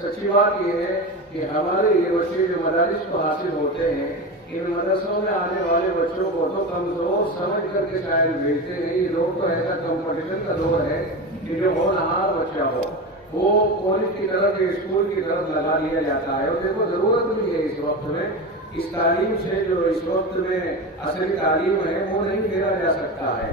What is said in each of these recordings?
سچی بات یہ ہے کہ ہمارے یہ بچے جو مدارس کو حاصل ہوتے ہیں، ان مدرسوں میں آنے والے بچوں کو تو کمزور سمجھ کر کے شاید بھیجتے ہیں۔ یہ لوگ تو ایسا کمپٹیشن کا دور ہے کہ جو ہونہار بچہ ہو وہ کالج کی طرف یا اسکول کی طرف لگا لیا جاتا ہے۔ اور دیکھو ضرورت بھی ہے اس وقت میں، اس تعلیم سے جو اس وقت میں اصلی تعلیم ہے وہ نہیں پھیرا جا سکتا ہے۔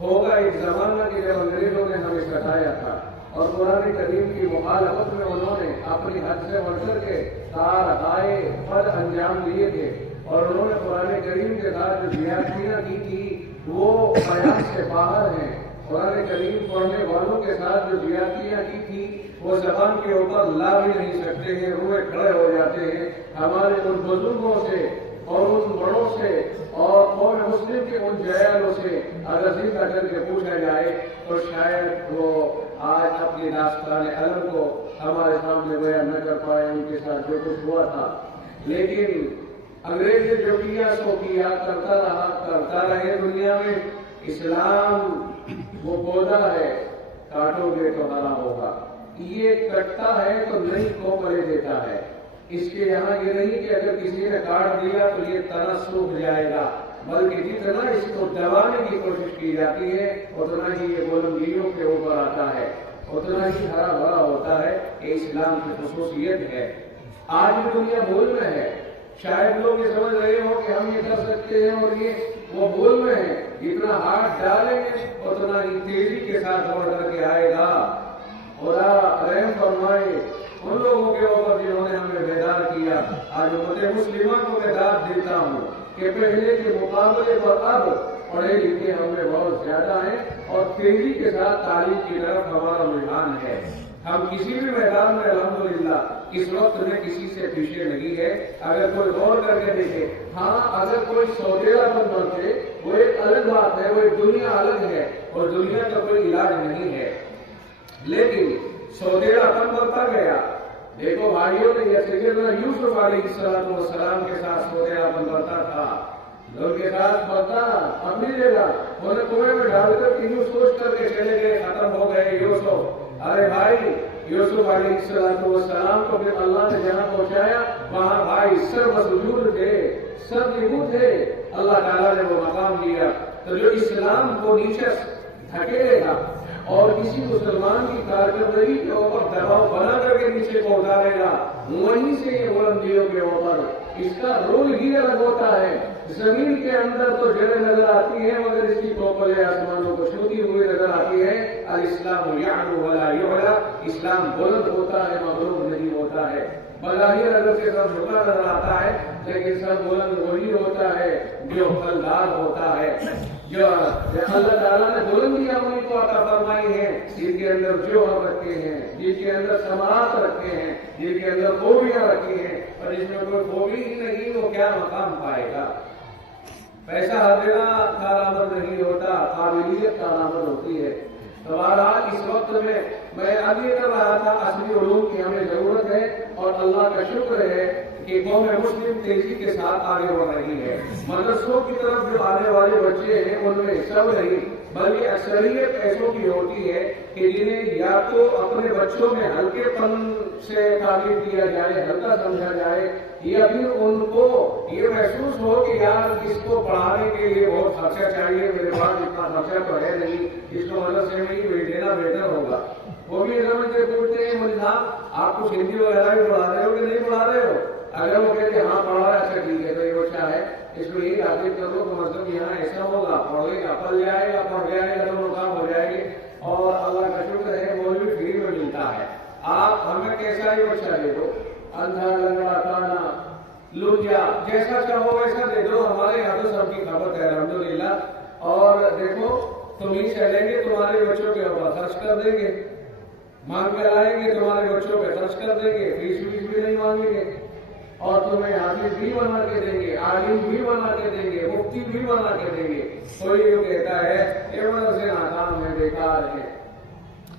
ہوگا ایک زمانہ کہ جب انگریزوں نے ہمیں ستایا تھا اور قرآن کریم کی مخالفت میں انہوں نے اپنی حد سے بڑھ کر کے تار ہائے بد انجام دیے تھے، اور انہوں نے قرآن کریم کے ساتھ جو زیادتیاں کی تھی وہ بیان سے باہر ہیں۔ قرآن کریم پڑھنے والوں کے ساتھ جو زیادتیاں کی تھی وہ زبان کے اوپر لا بھی نہیں سکتے ہیں، روئے کھڑے ہو جاتے ہیں۔ ہمارے ان بزرگوں سے اور ان بڑوں سے اور قوم مسلم کے ان جیالوں سے اگر زندہ کر کے پوچھا جائے تو شاید وہ آج اپنی داستان علم کو ہمارے سامنے بیان نہ کر پائے، ان کے ساتھ جو کچھ ہوا تھا۔ لیکن انگریز نے جو کیا سو کیا، کرتا رہے دنیا میں۔ اسلام وہ پودا ہے، کاٹو گے تو ہرا ہوگا، یہ کٹتا ہے تو نئی کوملیں دیتا ہے۔ اس کے یہاں یہ نہیں کہ اگر کسی نے کاٹ دیا تو یہ تنا سوکھ جائے گا، بلکہ جتنا اس کو دبانے کی کوشش کی جاتی ہے اتنا ہی یہ بلندیوں کے اوپر آتا ہے، اتنا ہی ہرا بھرا ہوتا ہے۔ یہ اسلام کی خصوصیت ہے۔ آج بھی دنیا بھول میں ہے، شاید لوگ یہ سمجھ رہے ہو کہ ہم یہ کر سکتے ہیں اور یہ وہ بھول میں ہے، جتنا ہاتھ ڈالیں گے اتنا ہی تیزی کے ساتھ بڑھ کر کے آئے گا۔ خدا رحم فرمائے ان لوگوں کے اوپر جنہوں نے ہمیں بیدار کیا۔ آج امت مسلمہ کو بیدار دیتا ہوں کہ پہلے کے مقابلے پر اب پڑھے لکھے ہم میں بہت زیادہ ہیں اور تیزی کے ساتھ تعلیم کی طرف ہمارا رجحان ہے۔ ہم کسی بھی میدان میں الحمدللہ اس وقت میں کسی سے پیچھے نہیں ہے۔ اگر کوئی غور کر کے دیکھے، ہاں اگر کوئی سودیلا بن بنتے وہ ایک الگ بات ہے، وہ ایک دنیا الگ ہے اور دنیا کا کوئی علاج نہیں ہے، لیکن سودیلا پن بڑھتا گیا۔ دیکھو بھائیوں نے یہ سیدنا یوسف علیہ السلام کے ساتھ سودیلا پن بڑھتا تھا، ان کے ساتھ بڑھتا اپنی جگہ انہیں کنویں میں ڈال کر یوں سوچ کر کے چلے گئے، ختم ہو گئے یوسف۔ ارے بھائی یوسف علیہ السلام کو پھر اللہ نے جہاں پہنچایا وہاں بھائی سب مسجود تھے، سب نبو تھے، اللہ تعالیٰ نے وہ مقام دیا۔ تو جو اسلام کو نیچے دھکیلے گا اور کسی مسلمان کی کارکردگی کے اوپر دباؤ بنا کر کے نیچے کو اتارے گا، وہیں سے یہ بلندیوں کے اوپر اس کا رول ہی الگ ہوتا ہے۔ زمین کے اندر تو جڑیں نظر آتی ہیں مگر اس کی کوپلیں آسمانوں کو چھوتی ہوئی نظر آتی ہے۔ الاسلام یعلو ولا یعلا، اسلام بلند ہوتا ہے مغلوب نہیں ہوتا ہے۔ بظاہر اگر سے سب جھکا نظر آتا ہے لیکن سب بلند وہی ہوتا ہے جو پھلدار ہوتا ہے۔ جو اللہ تعالیٰ نے بلندیاں انہیں کو عطا فرمائی ہیں جن کے اندر جوہر رکھے ہیں، جن کے اندر ثمرات رکھے ہیں، جن کے اندر خوبیاں رکھی ہیں، اور جس میں کوئی خوبی ہی نہیں وہ کیا مقام پائے گا۔ پیسہ ہر جگہ کارآمد نہیں ہوتا، قابلیت کارآمد ہوتی ہے۔ تو بہرحال اس وقت میں اب یہ کر رہا تھا اصلی علوم کی ہمیں ضرورت ہے اور اللہ کا شکر ہے کہ قوم مسلم تیزی کے ساتھ آگے بڑھ رہی ہے۔ مدرسوں کی طرف جو آنے والے بچے ہیں ان میں سب نہیں بلکہ اکثریت ایسوں کی ہوتی ہے کہ جنہیں یا تو اپنے بچوں میں ہلکے پن سے تعلیم دیا جائے، ہلکا سمجھا جائے، یا پھر ان کو یہ محسوس ہو کہ یار اس کو پڑھانے کے لیے بہت خرچہ چاہیے، میرے پاس اتنا خرچہ تو ہے نہیں، اس کو مدرسے میں ہی بھیج دینا بہتر ہوگا۔ وہ بھی سمجھتے پوچھتے ہیں مجھے صاحب آپ کچھ ہندی وغیرہ بھی پڑھا رہے ہو کہ نہیں پڑھا رہے ہو؟ اگر وہ کہتے ہاں پڑھا رہا ہے اچھا ٹھیک ہے تو یہ اچھا ہے، اس کو یہ داخل کر دو تو مطلب یہاں ایسا ہوگا، پڑھے گا پل جائے گا، پڑھ جائے گا تو کام ہو جائے گی، اور اللہ کا شکر ہے وہ بھی فری میں ملتا ہے۔ آپ ہمیں کیسا ہی اچھا دے دو، اندھا لنگڑا کانا لوٹیا جیسا چاہو ویسا دے دو، ہمارے یہاں تو سب کی خبر ہے الحمدللہ۔ اور دیکھو تم ہی چلیں گے تمہارے بچوں کے اوپر خرچ کر دیں گے، مانگ کر آئیں گے تمہارے بچوں پہ خرچ کر دیں گے، فیس ویس بھی نہیں مانگیں گے، اور تمہیں حافظ بھی بنا کے دیں گے، عالم بھی بنا کے دیں گے، مفتی بھی بنا کے دیں گے۔ کوئی یہ کہتا ہے یہ مدرسے ناکام ہے، بیکار ہے۔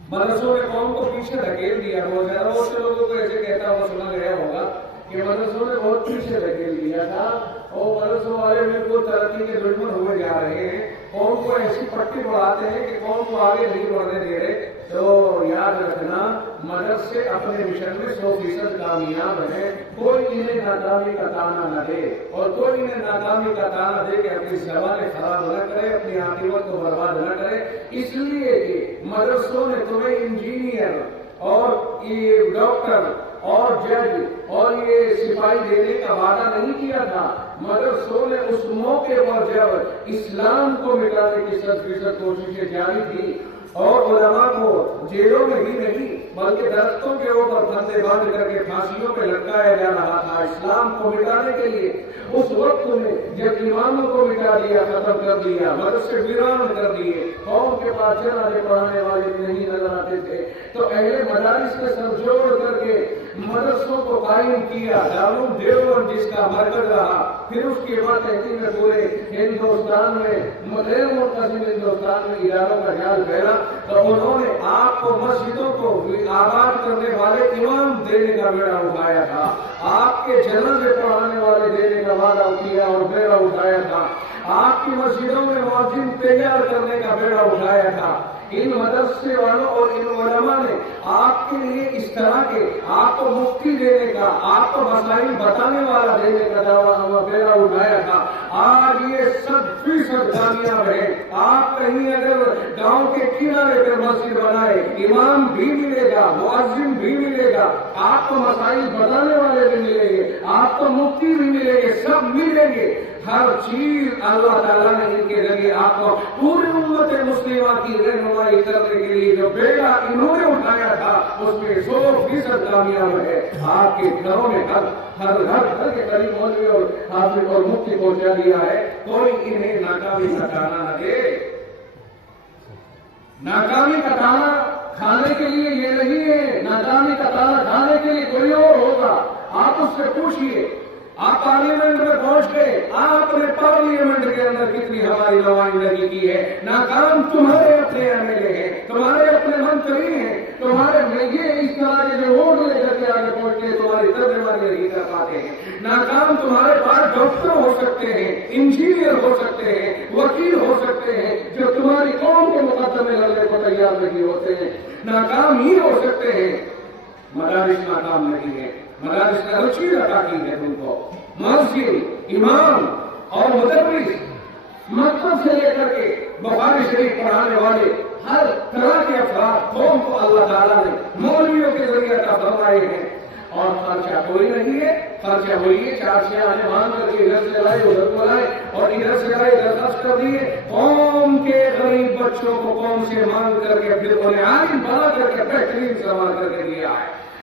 مدرسوں نے قوم کو پیچھے دھکیل دیا، بہت سے لوگوں کو ایسے کہتا ہوا سنا گیا ہوگا کہ مدرسوں نے بہت پیچھے دھکیل دیا تھا اور مدرسوں والے بالکل ترقی کے دشمن ہوئے جا رہے ہیں، قوم کو ایسی پٹی بڑھاتے ہیں کہ قوم کو آگے نہیں بڑھنے دے رہے۔ تو یاد رکھنا مدرسے اپنے مشن میں 100% کامیاب ہیں. کوئی انہیں ناکامی کا تانا نہ دے اور کوئی انہیں ناکامی کا تانا دے کہ اپنی زبانیں خراب نہ کرے, اپنی عاقبت کو برباد نہ کرے. اس لیے کہ مدرسوں نے تمہیں انجینئر اور یہ ڈاکٹر اور جج اور یہ سپاہی دینے کا وعدہ نہیں کیا تھا. مدرسوں نے اس موقع پر جب اسلام کو مٹانے کی 100% کوششیں جاری تھی اور علماء کو جیلوں میں ہی نہیں بلکہ درختوں کے اوپر پھندے باندھ کر کے پھانسیوں پہ لٹکایا جا رہا تھا اسلام کو مٹانے کے لیے, اس وقت میں جب اماموں کو مٹا دیا, ختم کر دیا, مدرسے ویران کر دیے, قوم کے پاس جنازے پڑھانے والے بھی نہیں نظر آتے تھے, تو اہل مدارس کے سر جوڑ کر کے مدرسوں کو قائم کیا. دارالعلوم دیوبند جس کا مرکز رہا, پھر اس کے بعد تحقیق میں پورے ہندوستان میں غیر منقسم ہندوستان میں اداروں کا جال پھیلا, تو انہوں نے آپ کو مسجدوں کو آباد کرنے والے امام دینے کا بیڑا اٹھایا تھا, آپ کے جنازے پڑھانے والے دینے کا وعدہ کیا اور بیڑا اٹھایا تھا, آپ کی مسجدوں میں مؤذن تیار کرنے کا بیڑا اٹھایا تھا. ان مدرسے والوں اور ان علماء نے آپ کے لیے اس طرح کے آپ کو مفتی دینے کا, آپ کو مسائل بتانے والا دینے کا دعویٰ بیڑا اٹھایا تھا. آج یہ 100% کامیاب ہے. آپ کہیں اگر گاؤں کے کنارے پہ مسجد بنائے, امام بھی ملے گا, مؤذن بھی ملے گا, آپ کو مسائل بتانے والے بھی ملیں گے, آپ کو مفتی بھی ملیں گے, سب ملیں گے. ہر چیز اللہ تعالیٰ نے ان کے ذریعے آپ کو پوری امت مسلمہ کی رہنمائی کرنے کے لیے جو بیڑا انہوں نے اٹھایا تھا اس میں 100% کامیاب ہے. آپ کے گھروں میں ہر کے قریب مولوی اور حافظ اور مفتی پہنچا دیا ہے. کوئی انہیں ناکامی کا تانا نہ دے. ناکامی کا تانا کھانے کے لیے یہ نہیں ہے, ناکامی کا تانا کھانے کے لیے کوئی اور ہوگا. آپ اس سے پوچھئے, آپ پارلیمنٹ میں پہنچ گئے, آپ نے پارلیمنٹ کے اندر کتنی ہماری نمائندگی کی ہے. ناکام تمہارے اپنے ایم ایل اے ہیں, تمہارے اپنے منتری ہیں, تمہارے یہ اس طرح کے جو ووٹ لے کر کے آگے پہنچے تمہاری ترجمانی نہیں کر پاتے ہیں. ناکام تمہارے پاس ڈاکٹر ہو سکتے ہیں, انجینئر ہو سکتے ہیں, وکیل ہو سکتے ہیں, جو تمہاری قوم کے مقدمے لڑنے کو تیار نہیں ہوتے ہیں. ناکام ہی ہو سکتے ہیں. مدارس ناکام نہیں ہے. مدارس نے اچھی عطا کی ہے تم کو. مسجد, امام اور مدرس, مکتب سے لے کر کے بخاری شریف پڑھانے والے ہر طرح کے افراد قوم کو اللہ تعالیٰ نے مولویوں کے ذریعے عطا فرمائے ہیں. اور خرچہ کوئی نہیں ہے. خرچہ وہی ہے, 4 آنے مان کر کے ادھر سے لائے ادھر کو لائے اور ادھر سے لائے ادھر خرچ کر دیے. قوم کے غریب بچوں کو قوم سے مانگ کر کے پھر انہیں عالم بنا کر کے بہترین سوال کر کے دیا ہے.